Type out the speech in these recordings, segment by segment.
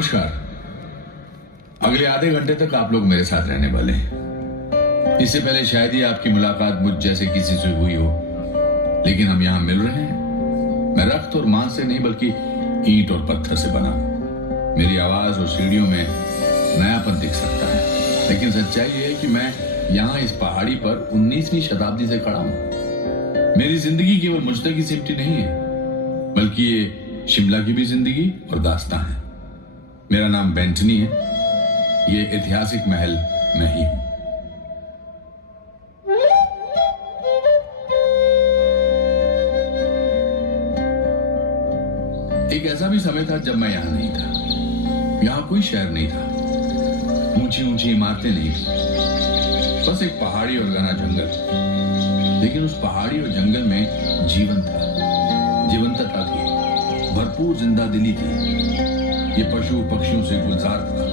नमस्कार। अगले आधे घंटे तक आप लोग मेरे साथ रहने वाले हैं। इससे पहले शायद ही आपकी मुलाकात मुझ जैसे किसी से हुई हो, लेकिन हम यहां मिल रहे हैं। मैं रक्त और मांस से नहीं बल्कि ईंट और पत्थर से बना हूं। मेरी आवाज और सीढ़ियों में नयापन दिख सकता है, लेकिन सच्चाई ये है कि मैं यहां इस पहाड़ी पर 19वीं शताब्दी से खड़ा हूं। मेरी जिंदगी केवल मुझ तक ही सिमटी नहीं है, बल्कि ये शिमला की भी जिंदगी और दास्तां है। मेरा नाम बेंटनी है। ये ऐतिहासिक महल मैं ही हूं। एक ऐसा भी समय था जब मैं यहां नहीं था। यहां कोई शहर नहीं था, ऊंची ऊंची इमारतें नहीं थी, बस एक पहाड़ी और घना जंगल। लेकिन उस पहाड़ी और जंगल में जीवन था, जीवंतता थी, भरपूर जिंदा दिली थी। ये पशु पक्षियों से गुलजार था।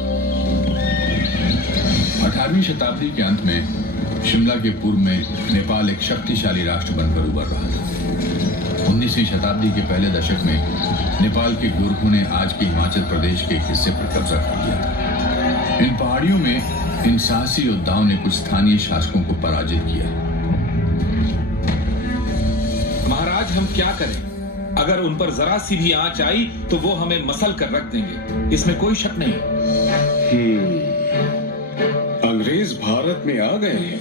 18वीं शताब्दी के अंत में शिमला के पूर्व में नेपाल एक शक्तिशाली राष्ट्र बनकर उभर रहा था। 19वीं शताब्दी के पहले दशक में नेपाल के गोरखों ने आज के हिमाचल प्रदेश के एक हिस्से पर कब्जा कर लिया। इन पहाड़ियों में इन साहसी योद्धाओं ने कुछ स्थानीय शासकों को पराजित किया। महाराज, हम क्या करें? अगर उन पर जरा सी भी आंच आई तो वो हमें मसल कर रख देंगे, इसमें कोई शक नहीं। अंग्रेज भारत में आ गए हैं।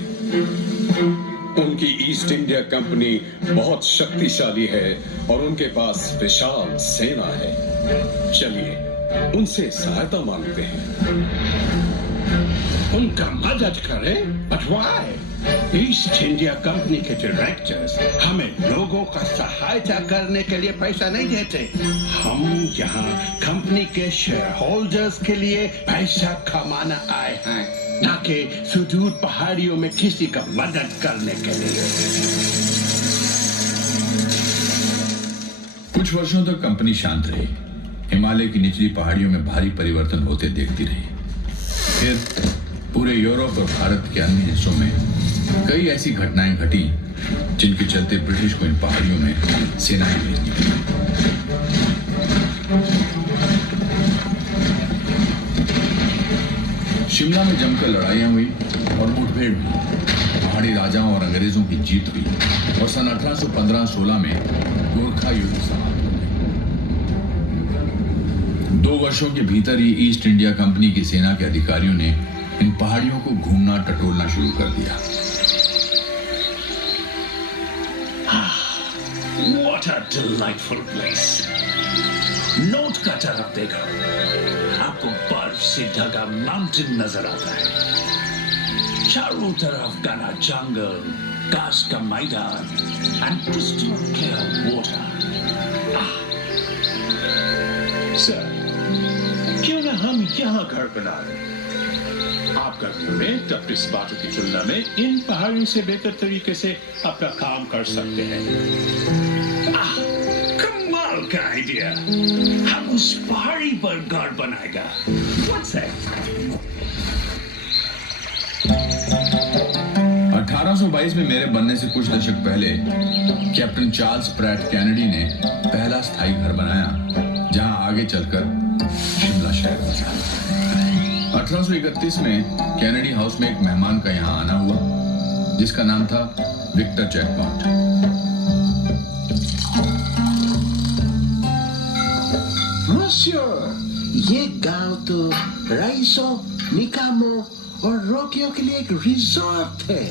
उनकी ईस्ट इंडिया कंपनी बहुत शक्तिशाली है और उनके पास विशाल सेना है। चलिए उनसे सहायता मांगते हैं। उनका मदद करें? But why? East India company के डायरेक्टर्स हमें लोगों का सहायता करने के लिए पैसा नहीं देते। हम यहाँ कंपनी के शेयर होल्डर्स के लिए पैसा कमाना आए हैं, न कि सुदूर पहाड़ियों में किसी का मदद करने के लिए। कुछ वर्षों तक कंपनी शांत रही। हिमालय की निचली पहाड़ियों में भारी परिवर्तन होते देखती रही। फिर पूरे यूरोप और भारत के अन्य हिस्सों में कई ऐसी घटनाएं घटी जिनके चलते ब्रिटिश को इन पहाड़ियों में सेनाएं भेजनी पड़ी। शिमला में जमकर लड़ाइयां हुई और मुठभेड़ हुई। पहाड़ी राजाओं और अंग्रेजों की जीत हुई और सन 1815-16 में गोरखा युद्ध समाप्त हो गया। 2 वर्षों के भीतर ही ईस्ट इंडिया कंपनी की सेना के अधिकारियों ने इन पहाड़ियों को घूमना टटोलना शुरू कर दिया। What a delightful place! Note का तरफ देखो, आपको बर्फ से ढका माउंटेन नजर आता है। चारों तरफ घना जंगल, घास का मैदान and crystal clear water. Sir, क्यों ना हम यहाँ घर बना लें? आप गर्मियों में तपिश बातों की तुलना में इन पहाड़ियों से बेहतर तरीके से अपना काम कर सकते हैं। कमाल का आइडिया! हम उस पहाड़ी पर घर बनाएगा। What's that? 1822 में मेरे बनने से कुछ दशक पहले कैप्टन चार्ल्स प्रैट कैनेडी ने पहला स्थायी घर बनाया, जहां आगे चलकर शिमला शहर बसा। 1831 में कैनेडी हाउस में एक मेहमान का यहां आना हुआ, जिसका नाम था विक्टर जैकमॉट। मॉन्सियर, ये गांव तो राइसो, निकामो और रोकियो के लिए एक रिजॉर्ट है।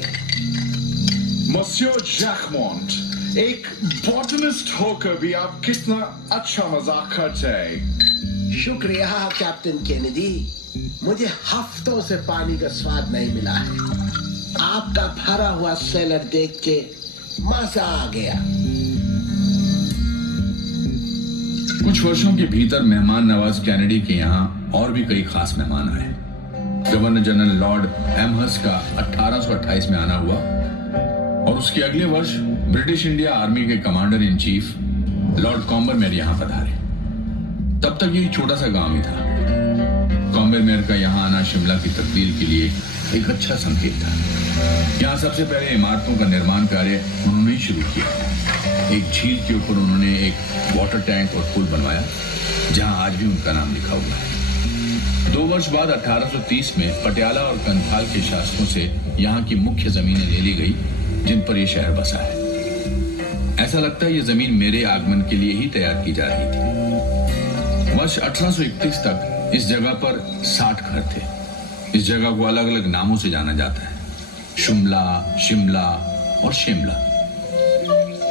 मॉन्सियर जैकमॉट, एक बॉटनिस्ट होकर भी आप कितना अच्छा मजाक करते हैं। शुक्रिया कैप्टन केनेडी, मुझे हफ्तों से पानी का स्वाद नहीं मिला है। आपका भरा हुआ सेलर देख के मजा आ गया। कुछ वर्षों के भीतर मेहमान नवाज कैनेडी के यहाँ और भी कई खास मेहमान आए। गवर्नर जनरल लॉर्ड एमहर्स्ट का 1828 में आना हुआ और उसके अगले वर्ष ब्रिटिश इंडिया आर्मी के कमांडर इन चीफ लॉर्ड कॉम्बरमेयर यहाँ पधारे। तब तक ये छोटा सा गांव ही था। कॉम्बरमेयर का यहाँ आना शिमला की तब्दील के लिए एक अच्छा संकेत था। यहाँ सबसे पहले इमारतों का निर्माण कार्य उन्होंने ही शुरू किया। एक झील के ऊपर उन्होंने एक वाटर टैंक और पुल बनवाया, जहाँ आज भी उनका नाम लिखा हुआ है। 2 वर्ष बाद 1830 में पटियाला और कंथाल के शासकों से यहाँ की मुख्य जमीनें ले ली गई जिन पर यह शहर बसा है। ऐसा लगता है ये जमीन मेरे आगमन के लिए ही तैयार की जा रही थी। वर्ष 1831 तक इस जगह पर 60 घर थे। इस जगह को अलग अलग नामों से जाना जाता है, शुमला, शिमला और शिमला।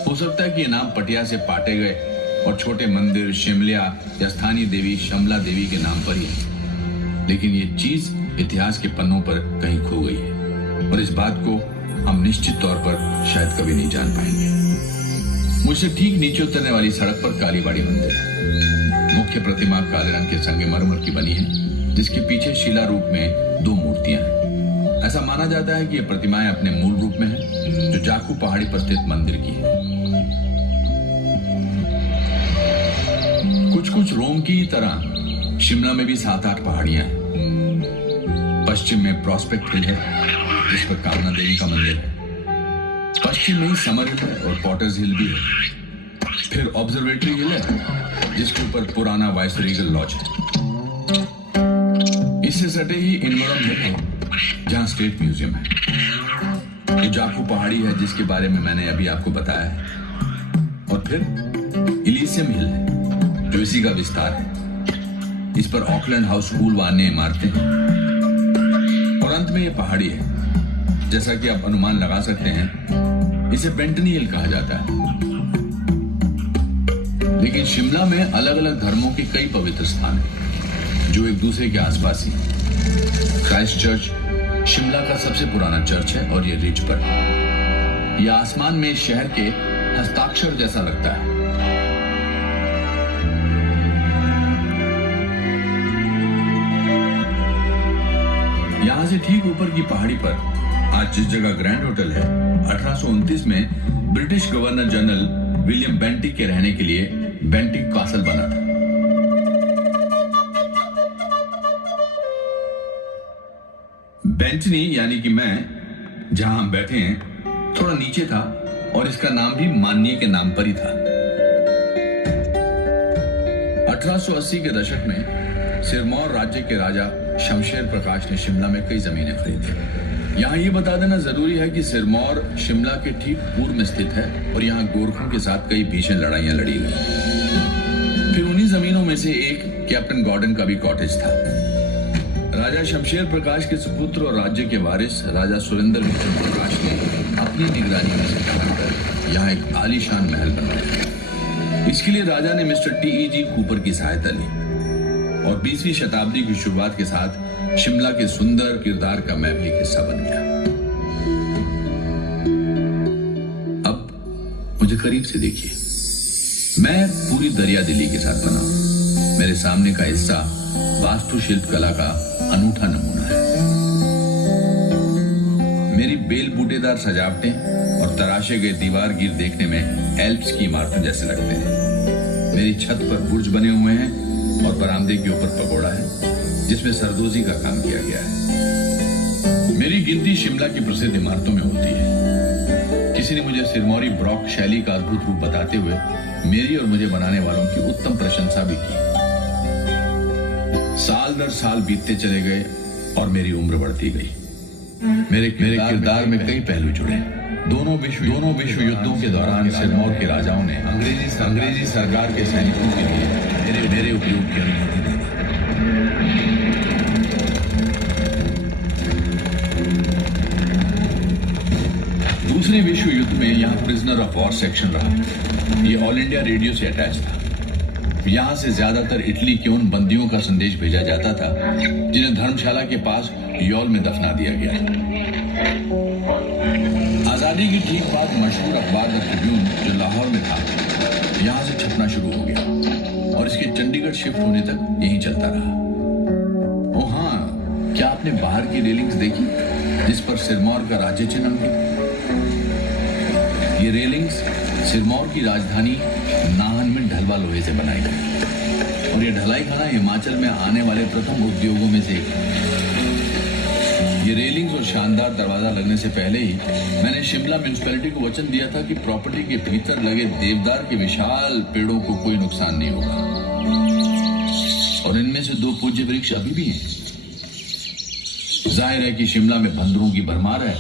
हो सकता है कि ये नाम पटिया से पाटे गए और छोटे मंदिर शिमलिया या स्थानीय देवी शमला देवी के नाम पर ही है, लेकिन ये चीज इतिहास के पन्नों पर कहीं खो गई है और इस बात को हम निश्चित तौर पर शायद कभी नहीं जान पाएंगे। मुझसे ठीक नीचे उतरने वाली सड़क पर कालीबाड़ी मंदिर है। मुख्य प्रतिमा काले रंग के संगमरमर की बनी है, जिसके पीछे शिला रूप में 2 मूर्तियां हैं। ऐसा माना जाता है कि ये प्रतिमाएं अपने मूल रूप में हैं, जो जाकू पहाड़ी पर स्थित मंदिर की है। कुछ रोम की तरह शिमला में भी 7-8 पहाड़ियां हैं। पश्चिम में प्रॉस्पेक्ट हिल है, जिस पर कामना देवी का मंदिर है। पश्चिम में ही समर हिल है और पॉटर्स हिल भी है। फिर ऑब्जर्वेटरी हिल है, जिसके ऊपर पुराना वाइसरीगल लॉज है। इससे सटे ही इनवरम हिल है, जहां स्टेट म्यूजियम है। तो जाकू पहाड़ी है, जिसके बारे में मैंने अभी आपको बताया है। और फिर इलीसियम हिल है, जो इसी का विस्तार है। इस पर ऑकलैंड हाउस स्कूल व अन्य इमारतें हैं। और अंत में यह पहाड़ी है। जैसा कि आप अनुमान लगा सकते हैं, इसे बेंटनी हिल कहा जाता है। लेकिन शिमला में अलग अलग धर्मों के कई पवित्र स्थान हैं, जो एक दूसरे के आसपास ही। क्राइस्ट चर्च शिमला का सबसे पुराना चर्च है और ये रिज पर है। यह आसमान में शहर के हस्ताक्षर जैसा लगता है। यहां से ठीक ऊपर की पहाड़ी पर आज जिस जगह ग्रैंड होटल है, 1829 में British governor general William Bentinck के रहने के लिए बेंटिक कासल बना था। बेंटनी यानी कि मैं जहां हम बैठे हैं थोड़ा नीचे था और इसका नाम भी माननीय के नाम पर ही था। 1880 के दशक में सिरमौर राज्य के राजा शमशेर प्रकाश ने शिमला में कई जमीनें खरीदी। यहाँ ये बता देना जरूरी है कि सिरमौर शिमला के ठीक पूर्व में स्थित है और यहाँ गोरखों के साथ कई भीषण लड़ाइयां लड़ी गई। फिर उन्हीं जमीनों में से एक कैप्टन गॉर्डन का भी कॉटेज था। राजा शमशेर प्रकाश के सुपुत्र और राज्य के वारिस राजा सुरेंद्र विक्रम प्रकाश ने अपनी निगरानी में से कर यहाँ एक आलीशान महल बनवाया। इसके लिए राजा ने मिस्टर टीईजी कूपर की सहायता ली और 20वीं शताब्दी की शुरुआत के साथ शिमला के सुंदर किरदार का मैं भी एक हिस्सा बन गया। अब मुझे करीब से देखिए, मैं पूरी दरिया दिल्ली के साथ बना हूं। मेरे सामने का हिस्सा वास्तुशिल्प कला का अनूठा नमूना है। मेरी बेल बूटेदार सजावटें और तराशे गए दीवार गिर देखने में एल्प्स की इमारतों जैसे लगते हैं। मेरी छत पर बुर्ज बने हुए हैं और बरामदे के ऊपर पगोड़ा है, जिसमें सरदोजी का काम किया गया है। मेरी गिनती शिमला की प्रसिद्ध इमारतों में होती है। किसी ने मुझे सिरमौरी ब्रॉक शैली का अद्भुत रूप बताते हुए मेरी और मुझे बनाने वालों की उत्तम प्रशंसा भी की। साल दर साल बीतते चले गए और मेरी उम्र बढ़ती गई। मेरे किरदार में कई पहलू जुड़े। दोनों विश्व युद्धों के दौरान सिरमौर के राजाओं ने अंग्रेजी सरकार के सैनिकों के लिए मेरे उपयोग की अनुमति दी। दूसरे विश्व युद्ध में यहाँ प्रिजनर ऑफ वॉर सेक्शन रहा। ये ऑल इंडिया रेडियो से अटैच था। यहाँ से ज्यादातर इटली के उन बंदियों का संदेश भेजा जाता था जिन्हें धर्मशाला के पास यॉल में दफना दिया गया था। आजादी की ठीक बाद मशहूर अखबार द ट्रिब्यून जो लाहौर में था, यहाँ से छपना शुरू हो गया और इसके चंडीगढ़ शिफ्ट होने तक यही चलता रहा। ओ हाँ, क्या आपने बाहर की रेलिंग्स देखी जिस पर सिरमौर का राज्य चिन्ह अंकित? ये रेलिंग्स सिरमौर की राजधानी नाहन में ढलवा लोहे से बनाई गई और ये ढलाई खाना हिमाचल में आने वाले प्रथम उद्योगों में से एक। ये रेलिंग्स और शानदार दरवाजा लगने से पहले ही मैंने शिमला म्युनिसिपैलिटी को वचन दिया था कि प्रॉपर्टी के भीतर लगे देवदार के विशाल पेड़ों को कोई नुकसान नहीं होगा। और इनमें से 2 पूज्य वृक्ष अभी भी हैं। जाहिर है कि शिमला में बंदरों की भरमार है,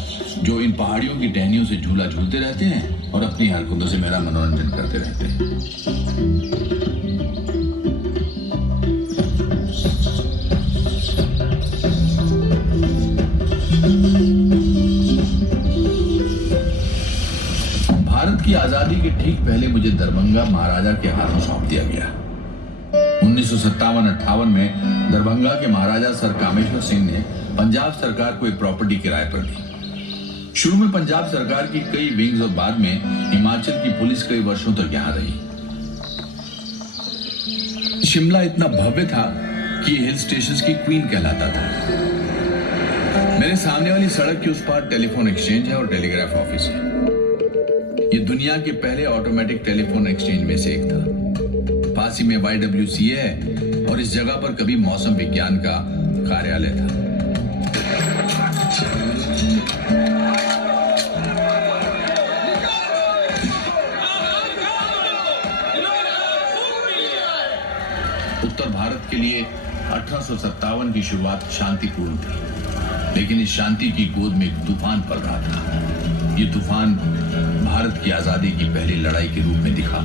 जो इन पहाड़ियों की टहनियों से झूला झूलते रहते हैं और अपनी हरकतों से मेरा मनोरंजन करते रहते हैं। भारत की आजादी के ठीक पहले मुझे दरभंगा महाराजा के हाथों सौंप दिया गया। 1957-58 में दरभंगा के महाराजा सर कामेश्वर सिंह ने पंजाब सरकार को एक प्रॉपर्टी किराए पर दी। शुरू में पंजाब सरकार की कई विंग्स और बाद में हिमाचल की पुलिस कई वर्षों तक यहां रही। शिमला इतना भव्य था कि हिल स्टेशंस की क्वीन कहलाता था। मेरे सामने वाली सड़क के उस पार टेलीफोन एक्सचेंज है और टेलीग्राफ ऑफिस है। ये दुनिया के पहले ऑटोमेटिक टेलीफोन एक्सचेंज में से एक था। पास ही में YWCA है और इस जगह पर कभी मौसम विज्ञान का कार्यालय था। उत्तर भारत के लिए 1857 की शुरुआत शांतिपूर्ण थी, लेकिन इस शांति की गोद में एक तूफान पड़ रहा था। ये तूफान भारत की आजादी की पहली लड़ाई के रूप में दिखा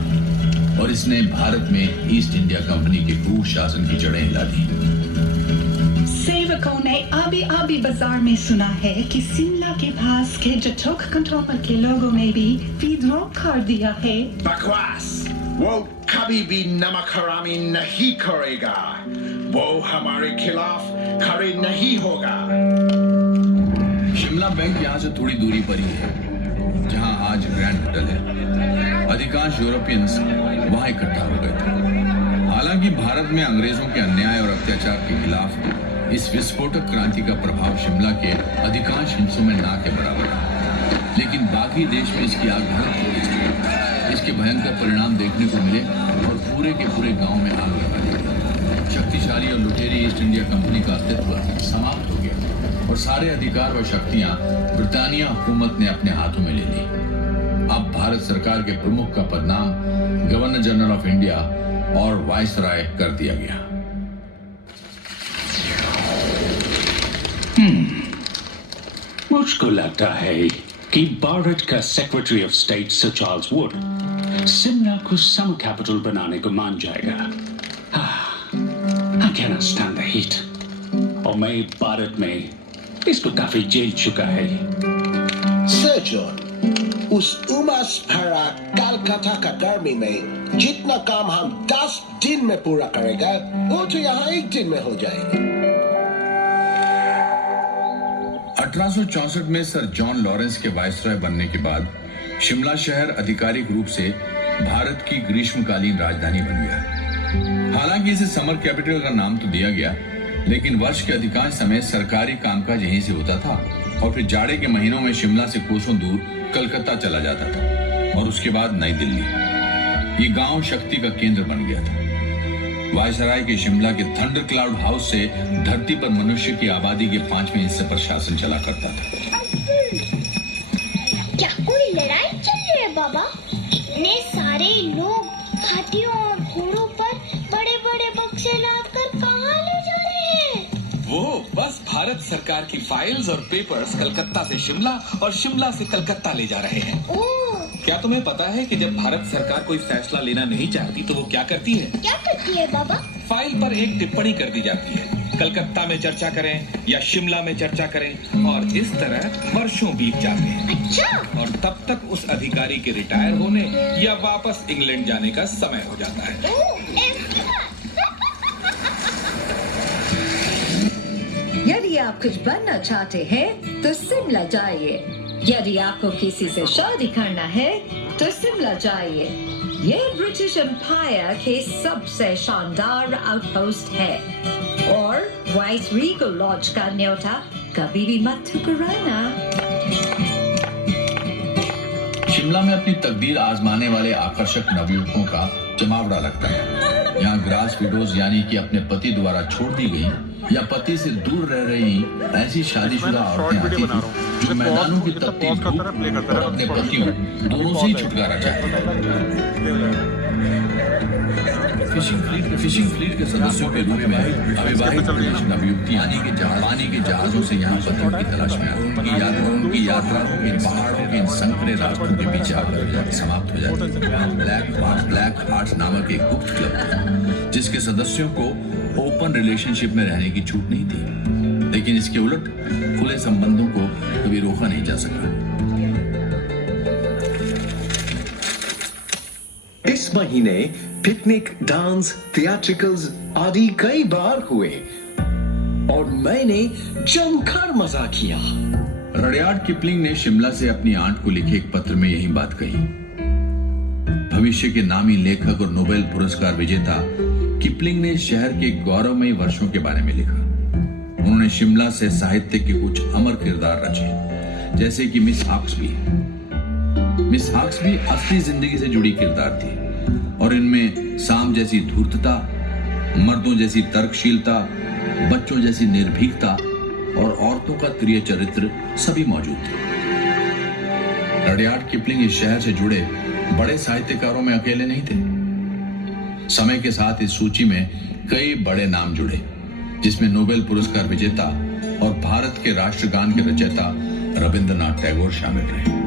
और इसने भारत में ईस्ट इंडिया कंपनी के क्रूर शासन की जड़ें हिला दी। सेवकों ने अभी बाजार में सुना है कि शिमला के पास के जटोक कंट्रोल के लोगों ने भी विद्रोह कर दिया है। बकवास, वो कभी भी नमक हरामी नहीं करेगा। वो हमारे खिलाफ खड़े नहीं होगा। शिमला बैंक यहाँ से थोड़ी दूरी पर ही है, जहाँ आज ग्रैंड होटल है। अधिकांश यूरोपियंस वहां इकट्ठा हो गए थे। हालांकि भारत में अंग्रेजों के अन्याय और अत्याचार के खिलाफ इस विस्फोटक क्रांति का प्रभाव शिमला के अधिकांश हिस्सों में ना के बराबर था, लेकिन बाकी देश में इसकी आग भड़क हो गई। इसके भयंकर परिणाम देखने को मिले और पूरे के पूरे गांव में आग लगा दी। शक्तिशाली और लुटेरी ईस्ट इंडिया कंपनी का अस्तित्व समाप्त हो गया और सारे अधिकार व शक्तियां ब्रिटानिया हुकूमत ने अपने हाथों में ले ली। अब भारत सरकार के प्रमुख का पदनाम गवर्नर जनरल ऑफ इंडिया और वाइसराय कर दिया गया। मुझको लगता है कि भारत का secretary of state sir Charles Wood Shimla को समर कैपिटल बनाने को मान जाएगा। I cannot stand the heat। और मैं भारत में इसको काफी झेल चुका है। सर जॉन, उस उमस भरा कलकत्ता का गर्मी में जितना काम हम 10 दिन में पूरा करेगा, वो तो यहाँ 1 दिन में हो जाएगा। 1864 में सर जॉन लॉरेंस के वाइसरॉय बनने के बाद शिमला शहर आधिकारिक रूप से भारत की ग्रीष्मकालीन राजधानी बन गया। हालांकि इसे समर कैपिटल का नाम तो दिया गया, लेकिन वर्ष के अधिकांश समय सरकारी कामकाज यहीं से होता था और फिर जाड़े के महीनों में शिमला से कोसों दूर कलकत्ता चला जाता था और उसके बाद नई दिल्ली। ये गांव शक्ति का केंद्र बन गया था। वायसराय के शिमला के थंडर क्लाउड हाउस से धरती पर मनुष्य की आबादी के 5वें हिस्से पर शासन चला करता था। क्या कोई लड़ाई चल रही है बाबा? इतने सारे लोग हाथियों और घोड़ों पर बड़े-बड़े बक्से लादकर कहां ले जा रहे हैं? वो बस भारत सरकार की फाइल्स और पेपर्स कलकत्ता से शिमला और शिमला से कलकत्ता ले जा रहे हैं। ओह, क्या तुम्हें पता है कि जब भारत सरकार कोई फैसला लेना नहीं चाहती तो वो क्या करती है? क्या करती है बाबा? फाइल पर एक टिप्पणी कर दी जाती है। कलकत्ता में चर्चा करें या शिमला में चर्चा करें और इस तरह वर्षों बीत जाते हैं। अच्छा। और तब तक उस अधिकारी के रिटायर होने या वापस इंग्लैंड जाने का समय हो जाता है। ओह, ऐसी बात। यदि आप कुछ बनना चाहते हैं तो शिमला जाइए। यदि आपको किसी से शादी करना है तो शिमला जाइए। ये ब्रिटिश एम्पायर के सबसे शानदार आउटपोस्ट है और वाइस रीगल लॉज का न्योता कभी भी मत ठुकराना। शिमला में अपनी तकदीर आजमाने वाले आकर्षक नवयुवकों का जमावड़ा लगता है। यहाँ ग्रास विडोज यानी कि अपने पति द्वारा छोड़ दी गई या पति से दूर रह रही ऐसी शादीशुदा औरतें आती थी जो मैदानों की तपती धूप और अपने पतियों दोनों से ही छुटकारा चाहती है। फिशिंग फ्लीट के सदस्यों के रूप में अविवाहित अभियुक्तियां पानी के जहाजों से यहाँ पतियों की तलाश में आती। उनकी यात्रा इन पहाड़ों के इन संकरे रास्तों के बीच आकर समाप्त हो जाती है। ब्लैक हार्ट्स नामक एक गुप्त क्लब था जिसके सदस्यों को ओपन रिलेशनशिप में रहने की छूट नहीं थी, लेकिन इसके उलट खुले संबंधों को कभी रोका नहीं जा सका। इस महीने पिकनिक, डांस, थिएट्रिकल्स आदि कई बार हुए और मैंने जमकर मजा किया। रडियार्ड किपलिंग ने शिमला से अपनी आंट को लिखे एक पत्र में यही बात कही। भविष्य के नामी लेखक और नोबेल पुरस्कार विजेता किपलिंग ने शहर के गौरवमयी वर्षों के बारे में लिखा। उन्होंने शिमला से साहित्य के कुछ अमर किरदार रचे, जैसे कि मिस हाक्सबी। मिस हाक्सबी असली जिंदगी से जुड़ी किरदार थी और इनमें साम जैसी धूर्तता, मर्दों जैसी तर्कशीलता, बच्चों जैसी निर्भीकता और औरतों का प्रिय चरित्र सभी मौजूद थे। रडियार्ड किपलिंग इस शहर से जुड़े बड़े साहित्यकारों में अकेले नहीं थे। समय के साथ इस सूची में कई बड़े नाम जुड़े, जिसमें नोबेल पुरस्कार विजेता और भारत के राष्ट्रगान के रचयिता रविंद्रनाथ टैगोर शामिल रहे।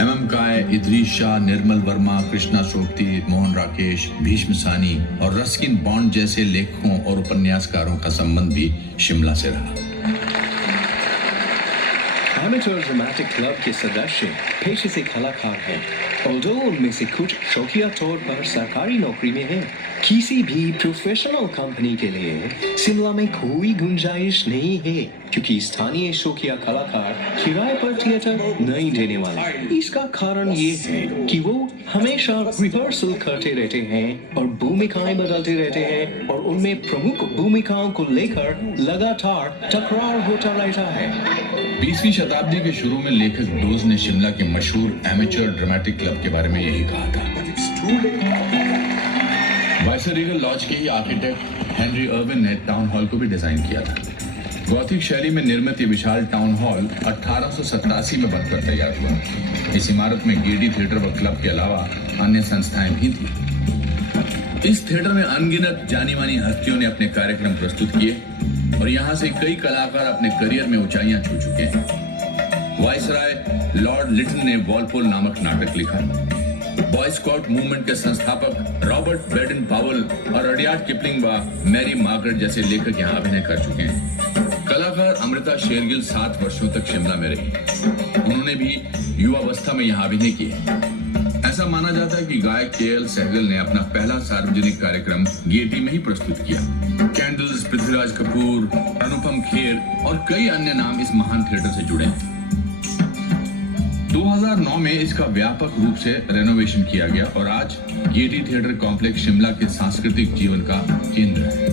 एम काय, इद्रीस शाह, निर्मल वर्मा, कृष्णा सोबती, मोहन राकेश, भीष्म सानी और रस्किन बॉन्ड जैसे लेखकों और उपन्यासकारों का संबंध भी शिमला से रहा। एमेच्योर ड्रामेटिक क्लब के सदस्य पेशे से कलाकार हैं, ऑल्दो उनमें से कुछ शौकिया तौर पर सरकारी नौकरी में हैं। किसी भी प्रोफेशनल कंपनी के लिए शिमला में कोई गुंजाइश नहीं है, क्योंकि स्थानीय शौकिया कलाकार किराए पर थिएटर नहीं देने वाले। इसका कारण ये है कि वो हमेशा रिहर्सल करते रहते हैं और भूमिकाएं बदलते रहते हैं और उनमें प्रमुख भूमिकाओं को लेकर लगातार टकराव होता रहता है। 20वीं शताब्दी के शुरू में लेखक डोज ने शिमला के मशहूर एमेच्योर ड्रामेटिक क्लब के बारे में यही कहा था। वाइसरेगल लॉज के ही आर्किटेक्ट हेनरी अर्विन ने टाउन हॉल को भी डिजाइन किया था। गॉथिक शैली में निर्मित ये विशाल टाउन हॉल 1887 में बनकर तैयार हुआ। इस इमारत में गेडी थिएटर व क्लब के अलावा अन्य संस्थाएं भी थी। इस थिएटर में अनगिनत जानी मानी हस्तियों ने अपने कार्यक्रम प्रस्तुत किए और यहाँ से कई कलाकार अपने करियर में ऊंचाइयां छू चुके हैं। वाइसराय लॉर्ड लिटन ने वॉलपोल नामक नाटक लिखा। बॉय स्काउट मूवमेंट के संस्थापक रॉबर्ट बेडन पावल और रडियार्ड किपलिंग व मैरी मार्गरेट जैसे लेखक यहाँ अभिनय कर चुके हैं। कलाकार अमृता शेरगिल 7 वर्षों तक शिमला में रही। उन्होंने भी युवावस्था में यहाँ अभिनय किए। ऐसा माना जाता है कि गायक के.एल. सहगल ने अपना पहला सार्वजनिक कार्यक्रम गेटी में ही प्रस्तुत किया। कैंडल्स, पृथ्वीराज कपूर, अनुपम खेर और कई अन्य नाम इस महान थिएटर से जुड़े हैं। 2009 में इसका व्यापक रूप से रेनोवेशन किया गया और आज गेटी थिएटर कॉम्प्लेक्स शिमला के सांस्कृतिक जीवन का केंद्र है।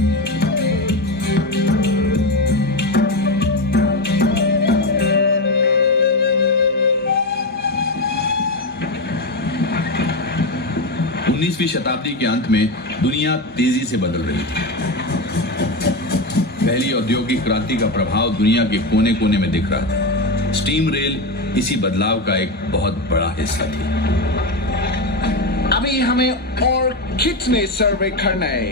उन्नीसवीं शताब्दी के अंत में दुनिया तेजी से बदल रही थी। पहली औद्योगिक क्रांति का प्रभाव दुनिया के कोने कोने में दिख रहा था। स्टीम रेल इसी बदलाव का एक बहुत बड़ा हिस्सा थी। अभी हमें और कितने सर्वे करना है?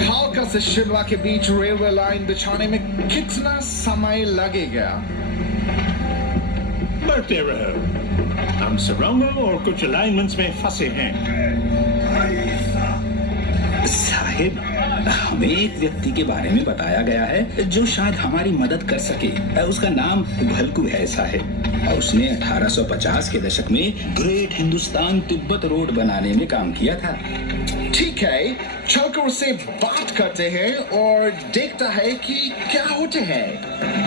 कालका से शिमला के बीच रेलवे लाइन बिछाने में कितना समय लगेगा? बढ़ते रहो, हम सुरंगों और कुछ अलाइनमेंट्स में फंसे हैं। साहिब, हमें एक व्यक्ति के बारे में बताया गया है जो शायद हमारी मदद कर सके। उसका नाम भलकू है साहिब, और उसने 1850 के दशक में ग्रेट हिंदुस्तान तिब्बत रोड बनाने में काम किया था। ठीक है, चलकर उससे बात करते हैं और देखता है कि क्या होते हैं।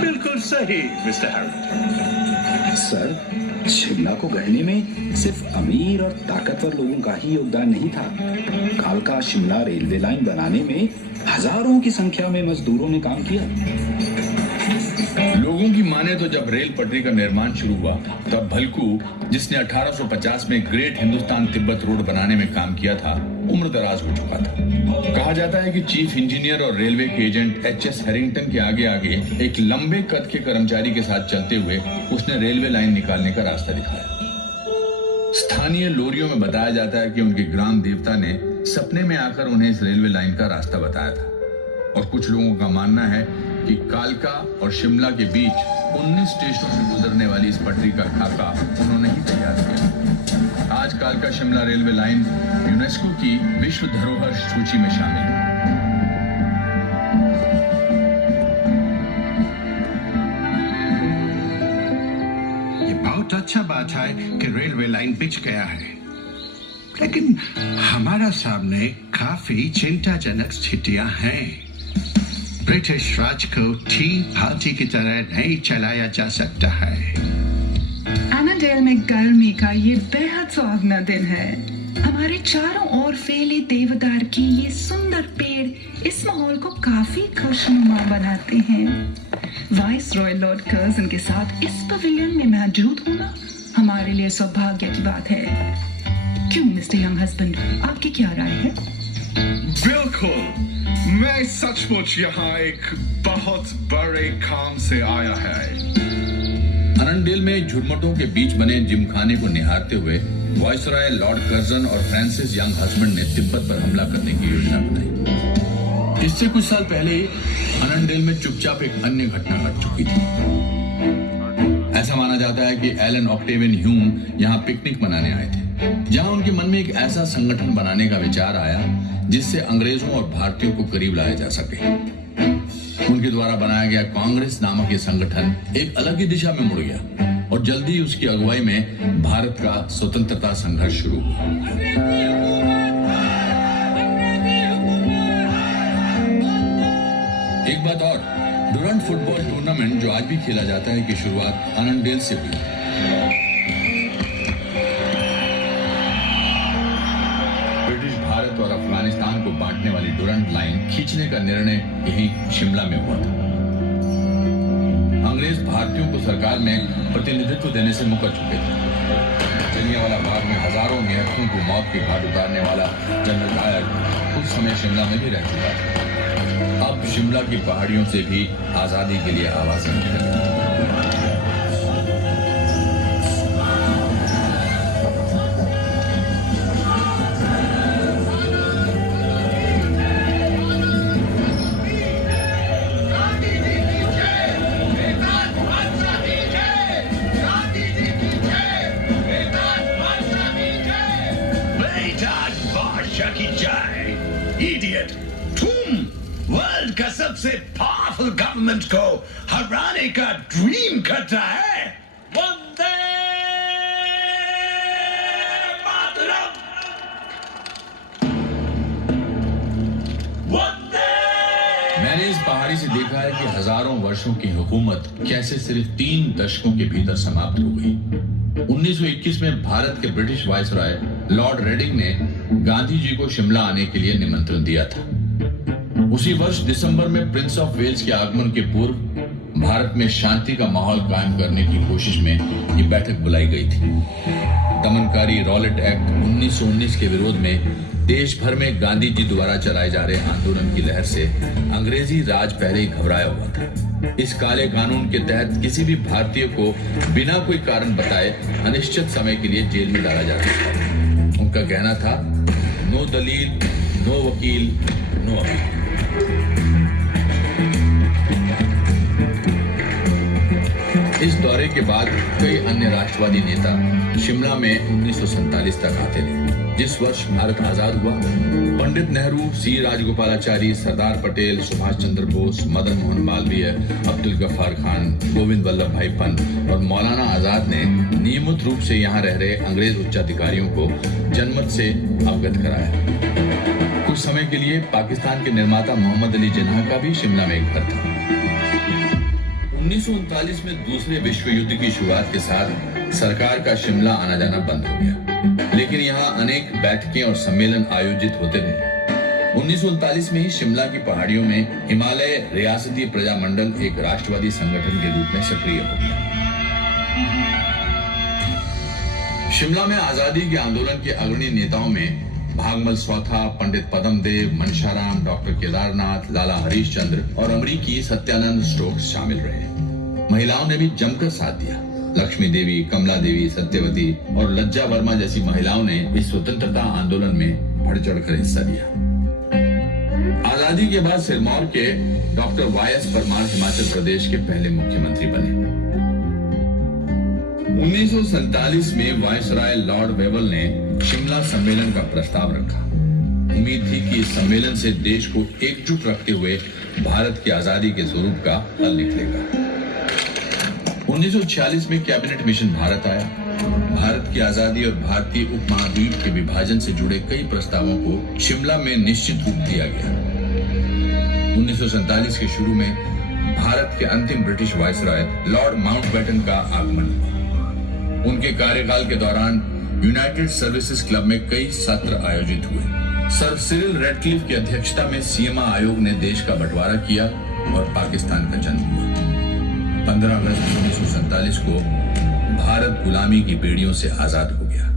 बिल्कुल सही मिस्टर हैरिट। सर, शिमला को गढ़ने में सिर्फ अमीर और ताकतवर लोगों का ही योगदान नहीं था। कालका शिमला रेलवे लाइन बनाने में हजारों की संख्या में मजदूरों ने काम किया। लोगों की माने तो जब रेल पटरी का निर्माण शुरू हुआ तब भलकू, जिसने 1850 में ग्रेट हिंदुस्तान तिब्बत रोड बनाने में काम किया था, उम्र दराज हो चुका था कहा जाता है कि चीफ इंजीनियर और रेलवे के एजेंट एच.एस. हैरिंगटन के आगे आगे एक लंबे कद के कर्मचारी के साथ चलते हुए उसने रेलवे लाइन निकालने का रास्ता दिखाया। स्थानीय लोरियों में बताया जाता है कि उनके ग्राम देवता ने सपने में आकर उन्हें इस रेलवे लाइन का रास्ता बताया था और कुछ लोगों का मानना है कि कालका और शिमला के बीच 19 स्टेशनों से गुजरने वाली इस पटरी का खाका उन्होंने ही तैयार किया। आज कालका शिमला रेलवे लाइन यूनेस्को की विश्व धरोहर सूची में शामिल है। ये बहुत अच्छा बात है कि रेलवे लाइन बिछ गया है, लेकिन हमारा सामने काफी चिंताजनक स्थितियां हैं। ब्रिटिश राज को टी पार्टी की तरह नहीं चलाया जा सकता है। एनाडेल में गर्मी का ये बेहद सुहावना दिन है। हमारे चारों ओर फैले देवदार की ये सुंदर पेड़ इस माहौल को काफी खुशनुमा बनाते हैं। वाइस रॉय लॉर्ड कर्जन के साथ इस पवेलियन में मौजूद होना हमारे लिए सौभाग्य की बात है। क्यों मिस्टर यंग हस्बैंड, आपकी क्या राय है? बिल्कुल, मैं सचमुच यहाँ एक बहुत बड़े काम से आया है। अनंडेल में झुरमटों के बीच बने जिमखाने को निहारते हुए वाइसरॉय लॉर्ड कर्जन और फ्रांसिस यंग हस्बैंड ने तिब्बत पर हमला करने की योजना बनाई। इससे कुछ साल पहले अनंडेल में चुपचाप एक अन्य घटना घट चुकी थी। ऐसा माना जाता है कि एलन ऑक्टेवियन ह्यूम यहाँ पिकनिक मनाने आए थे, जहां उनके मन में एक ऐसा संगठन बनाने का विचार आया जिससे अंग्रेजों और भारतीयों को करीब लाया जा सके। उनके द्वारा बनाया गया कांग्रेस नामक ये संगठन एक अलग ही दिशा में मुड़ गया और जल्दी उसकी अगुवाई में भारत का स्वतंत्रता संघर्ष शुरू हुआ। एक बात और, डुरंट फुटबॉल टूर्नामेंट जो आज भी खेला जाता है की शुरुआत अनंडेल से हुई। ब्रिटिश भारत और अफगानिस्तान को बांटने वाली डुरंट लाइन खींचने का निर्णय यही शिमला में हुआ था। अंग्रेज भारतीयों को सरकार में प्रतिनिधित्व देने से मुकर चुके थे। जलियांवाला बाग में हजारों निहत्थों को मौत के घाट उतारने वाला जनरल डायर उस समय शिमला में भी रह चुका था। अब शिमला की पहाड़ियों से भी आजादी के लिए आवाजें निकली। का सबसे पावरफुल गवर्नमेंट को हराने का ड्रीम करता है। वंदे मातरम! वंदे! मैंने इस पहाड़ी से देखा है कि हजारों वर्षों की हुकूमत कैसे सिर्फ 3 दशकों के भीतर समाप्त हो गई। 1921 में भारत के ब्रिटिश वाइसरॉय लॉर्ड रेडिंग ने गांधी जी को शिमला आने के लिए निमंत्रण दिया था। उसी वर्ष दिसंबर में प्रिंस ऑफ वेल्स के आगमन के पूर्व भारत में शांति का माहौल कायम करने की कोशिश में ये बैठक बुलाई गई थी। दमनकारी रॉलेट एक्ट 1919 के विरोध में देश भर में गांधी जी द्वारा चलाए जा रहे आंदोलन की लहर से अंग्रेजी राज पहले ही घबराया हुआ था। इस काले कानून के तहत किसी भी भारतीय को बिना कोई कारण बताए अनिश्चित समय के लिए जेल में डाला जाता था। उनका कहना था, नो दलील, नो वकील, नो अपील। इस दौरे के बाद कई अन्य राष्ट्रवादी नेता शिमला में 1947 तक आते रहे। जिस वर्ष भारत आजाद हुआ, पंडित नेहरू, सी राजगोपालाचारी, सरदार पटेल, सुभाष चंद्र बोस, मदन मोहन मालवीय, अब्दुल गफ्फार खान, गोविंद वल्लभ भाई पंत और मौलाना आजाद ने नियमित रूप से यहाँ रह रहे अंग्रेज उच्चाधिकारियों को जनमत से अवगत कराया। कुछ समय के लिए पाकिस्तान के निर्माता मोहम्मद अली जिन्ना का भी शिमला में एक घर था। 1939 में दूसरे विश्व युद्ध की शुरुआत के साथ सरकार का शिमला आना जाना बंद हो गया, लेकिन यहाँ अनेक बैठकें और सम्मेलन आयोजित होते रहे। 1939 में ही शिमला की पहाड़ियों में हिमालय रियासती प्रजामंडल एक राष्ट्रवादी संगठन के रूप में सक्रिय हो गया। शिमला में आजादी के आंदोलन के अग्रणी नेताओं में भागमल स्वथा, पंडित पद्मदेव, मनशाराम, डॉक्टर केदारनाथ, लाला हरीशचंद्र और अमरीकी सत्यानंद स्टोक्स शामिल रहे। महिलाओं ने भी जमकर साथ दिया। लक्ष्मी देवी, कमला देवी, सत्यवती और लज्जा वर्मा जैसी महिलाओं ने इस स्वतंत्रता आंदोलन में बढ़ चढ़कर हिस्सा लिया। आजादी के बाद सिरमौर के डॉक्टर वाईएस परमार हिमाचल प्रदेश के पहले मुख्यमंत्री बने। 1947 में वायसराय लॉर्ड वेवल ने शिमला सम्मेलन का प्रस्ताव रखा। उम्मीद थी कि इस सम्मेलन से देश को एकजुट रखते हुए भारत की आजादी के स्वरूप का हल निकलेगा। 1946 में कैबिनेट मिशन भारत आया। भारत की आजादी और भारतीय उपमहाद्वीप के विभाजन से जुड़े कई प्रस्तावों को शिमला में निश्चित रूप दिया गया। 1947 के शुरू में भारत के अंतिम ब्रिटिश वायसराय लॉर्ड माउंटबेटन का आगमन। उनके कार्यकाल के दौरान यूनाइटेड सर्विसेज क्लब में कई सत्र आयोजित हुए। सर सिरिल रेडक्लिफ की अध्यक्षता में सीएमए आयोग ने देश का बंटवारा किया और पाकिस्तान का जन्म हुआ। 15 अगस्त 1947 को भारत गुलामी की बेड़ियों से आजाद हो गया।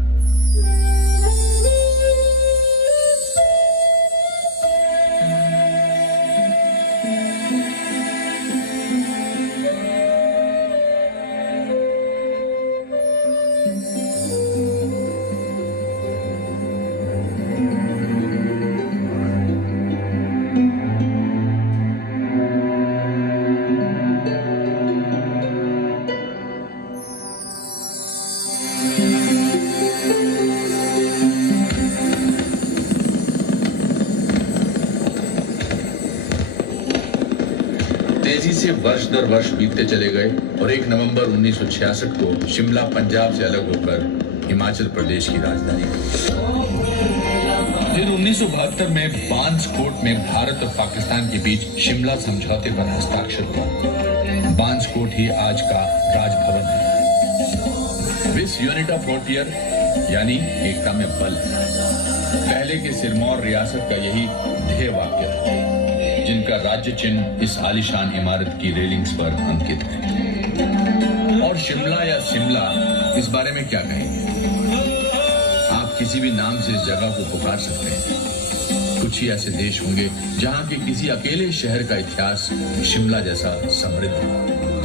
तेजी से वर्ष दर वर्ष बीतते चले गए और 1 नवंबर 1966 को शिमला पंजाब से अलग होकर हिमाचल प्रदेश की राजधानी हुई। फिर 1972 में बांसकोट में भारत और पाकिस्तान के बीच शिमला समझौते पर हस्ताक्षर हुआ। बांसकोट ही आज का राजभवन है। विस यूनिटा फ्रंटियर यानी एकता में बल। पहले के सिरमौर रियासत का यही ध्येय वाक्य था, जिनका राज्य चिन्ह इस आलीशान इमारत की रेलिंग्स पर अंकित है। और शिमला या शिमला, इस बारे में क्या कहेंगे? आप किसी भी नाम से इस जगह को पुकार सकते हैं। कुछ ही ऐसे देश होंगे जहां के किसी अकेले शहर का इतिहास शिमला जैसा समृद्ध हो।